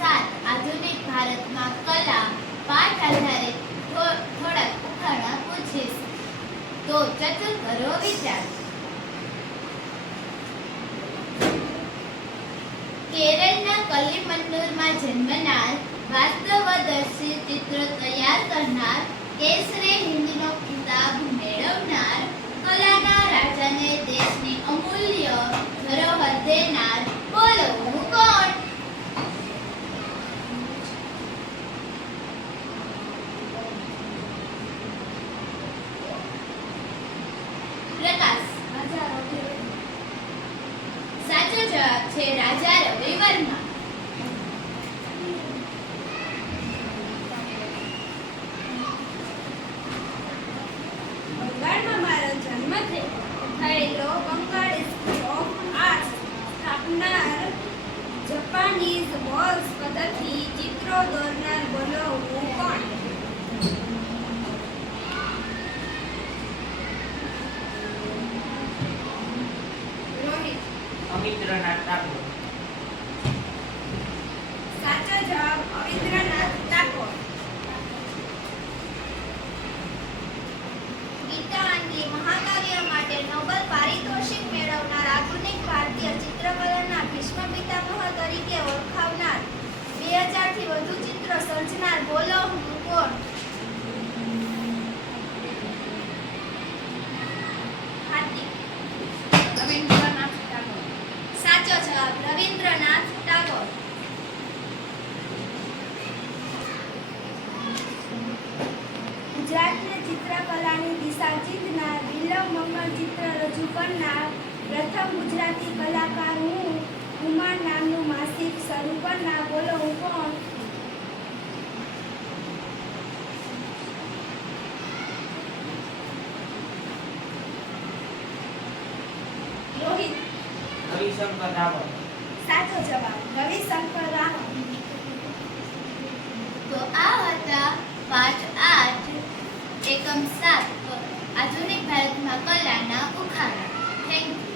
7 આધુનિક ભારતમાં કલા પાઠ આધારિત થોડાક ઉખાણા પૂછીશ, તો ચતુર કરો વિચાર. કેરળના કલિમન્નુરમાં જન્મનાર, વાસ્તવદર્શી ચિત્ર તૈયાર કરનાર, કેસરે હિન્દનો ખિતાબ મેળવનાર, કલાના રાજાને દેશની અમૂલ્ય ધરોહર દેનાર, બોલો હું કોણ? પ્રકાશ. સાચો જવાબ છે રાજા રવિ વર્મા. બંગાળમાં મારો જન્મ થયેલો, બંગાળ સ્કૂલ ઓફ આર્ટ્સ સ્થાપનાર, જાપાનીઝ વોલ્સ પદ્ધતિ ચિત્રો દોરનાર, બોલો હું કોણ? રોહિત. અમિન્દ્રનાથ ટાગોર. સાચો જવાબ અવિન્દ્રનાથ ટાગોર. ગીતા અંગે મહાકાવ્ય માટે નોબેલ પારિતોષિક મેળવનાર, આધુનિક ભારતીય ચિત્રકલાના ભીષ્મ પિતામહ તરીકે ઓળખાવનાર, 2000 થી વધુ ચિત્ર સર્જનાર, બોલો હું કોણ? હાર્દિક. રવિન્દ્રનાથ ટાગોર. સાચો જવાબ રવિન્દ્રનાથ ટાગોર. ગુજરાતને ચિત્રકલાની દિશા ચીંધનાર, વિલવ મંગળ ચિત્ર રજૂ કરનાર, પ્રથમ ગુજરાતી કલાકાર હું, કુમાર નામનું માસિક શરૂ કરનાર, બોલો હું કોણ? રોહિત. રવિશંકર રાવલ. સાચો જવાબ રવિશંકર રાવલ. તો આ હતા પાઠ 8 એકમ 7 આધુનિક ભારતમાં કલાના ઉખાણા. Thank you.